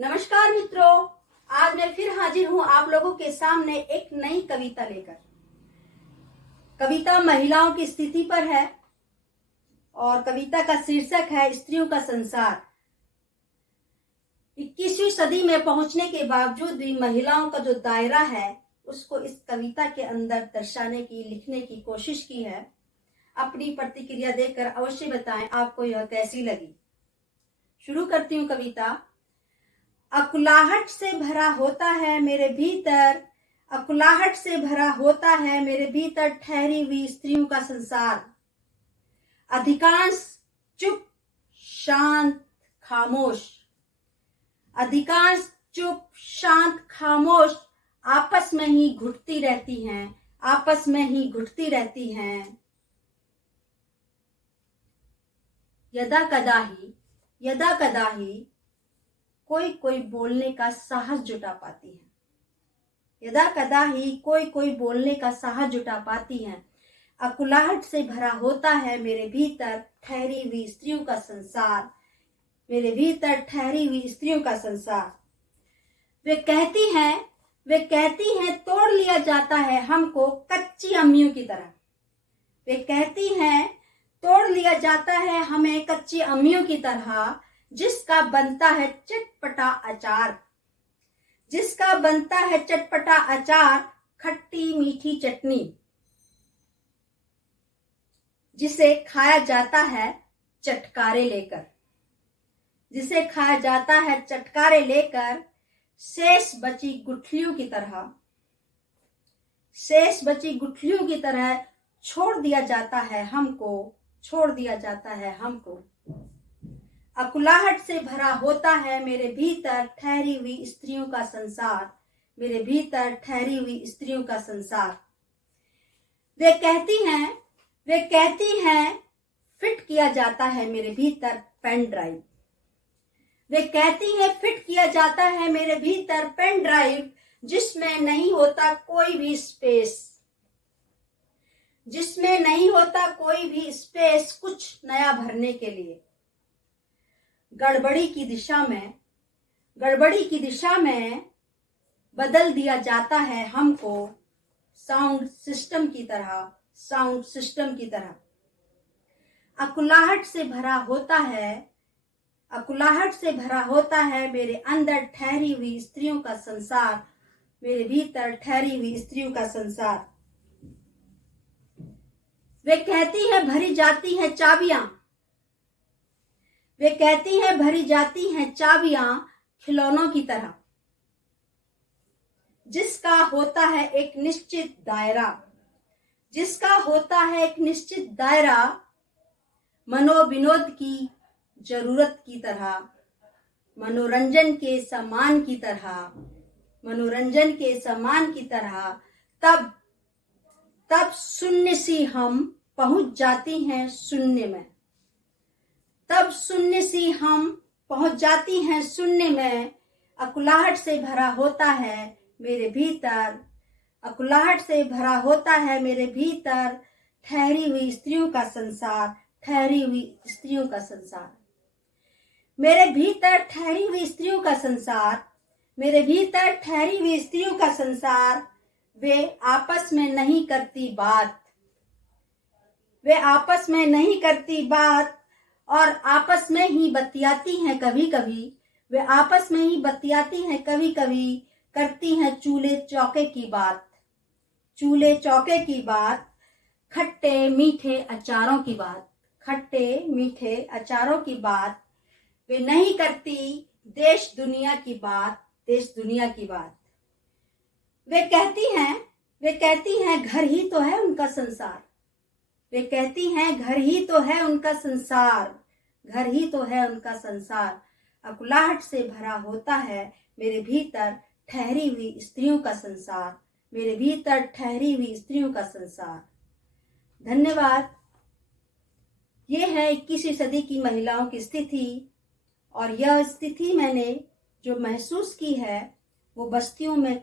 नमस्कार मित्रों, आज मैं फिर हाजिर हूं आप लोगों के सामने एक नई कविता लेकर। कविता महिलाओं की स्थिति पर है और कविता का शीर्षक है स्त्रियों का संसार। 21वीं सदी में पहुंचने के बावजूद भी महिलाओं का जो दायरा है उसको इस कविता के अंदर दर्शाने की, लिखने की कोशिश की है। अपनी प्रतिक्रिया देकर अवश्य बताएं आपको यह कैसी लगी। शुरू करती हूँ कविता। अकुलाहट से भरा होता है मेरे भीतर, अकुलाहट से भरा होता है मेरे भीतर ठहरी हुई स्त्रियों का संसार। अधिकांश चुप शांत खामोश, अधिकांश चुप शांत खामोश आपस में ही घुटती रहती हैं, आपस में ही घुटती रहती हैं। यदा कदाही कोई कोई बोलने का साहस जुटा पाती है, यदा कदाही कोई कोई बोलने का साहस जुटा पाती है। अकुलाहट से भरा होता है मेरे भीतर ठहरी हुई स्त्रियों का संसार, मेरे भीतर ठहरी हुई स्त्रियों का संसार। वे कहती हैं तोड़ लिया जाता है हमको कच्ची अम्मियों की तरह। वे कहती हैं तोड़ लिया जाता है हमें कच्ची अम्मियों की तरह, जिसका बनता है चटपटा अचार, जिसका बनता है चटपटा अचार, खट्टी मीठी चटनी, जिसे खाया जाता है चटकारे लेकर, जिसे खाया जाता है चटकारे लेकर। शेष बची गुठलियों की तरह, शेष बची गुठलियों की तरह छोड़ दिया जाता है हमको, छोड़ दिया जाता है हमको। अकुलाहट से भरा होता है मेरे भीतर ठहरी हुई स्त्रियों का संसार, मेरे भीतर ठहरी हुई स्त्रियों का संसार। वे कहती हैं फिट किया जाता है मेरे भीतर पेन ड्राइव, वे कहती हैं फिट किया जाता है मेरे भीतर पेन ड्राइव, जिसमें नहीं होता कोई भी स्पेस, जिसमें नहीं होता कोई भी स्पेस कुछ नया भरने के लिए। गड़बड़ी की दिशा में बदल दिया जाता है हमको साउंड सिस्टम की तरह, साउंड सिस्टम की तरह। अकुलाहट से भरा होता है मेरे अंदर ठहरी हुई स्त्रियों का संसार, मेरे भीतर ठहरी हुई स्त्रियों का संसार। वे कहती हैं भरी जाती हैं चाबियां, वे कहती हैं भरी जाती हैं चाबियां खिलौनों की तरह, जिसका होता है एक निश्चित दायरा, जिसका होता है एक निश्चित दायरा। मनोविनोद की जरूरत की तरह, मनोरंजन के सामान की तरह, मनोरंजन के सामान की तरह। तब शून्य सी हम पहुंच जाती हैं शून्य में, तब शून्य सी हम पहुंच जाती हैं शून्य में। अकुलाहट से भरा होता है मेरे भीतर, अकुलाहट से भरा होता है मेरे भीतर ठहरी हुई स्त्रियों का संसार, ठहरी हुई स्त्रियों का संसार। मेरे भीतर ठहरी हुई स्त्रियों का संसार, मेरे भीतर ठहरी हुई स्त्रियों का संसार। वे आपस में नहीं करती बात, वे आपस में नहीं करती बात और आपस में ही बतियाती हैं कभी कभी, वे आपस में ही बतियाती हैं कभी कभी। करती हैं चूल्हे चौके की बात, चूल्हे चौके की बात, खट्टे मीठे अचारों की बात, खट्टे मीठे अचारों की बात। वे नहीं करती देश दुनिया की बात, देश दुनिया की बात। वे कहती हैं घर ही तो है उनका संसार, वे कहती हैं घर ही तो है उनका संसार, घर ही तो है उनका संसार। अकुलाहट से भरा होता है मेरे भीतर ठहरी हुई स्त्रियों का संसार, मेरे भीतर ठहरी हुई स्त्रियों का संसार। धन्यवाद। ये है 21वीं सदी की महिलाओं की स्थिति, और यह स्थिति मैंने जो महसूस की है वो बस्तियों में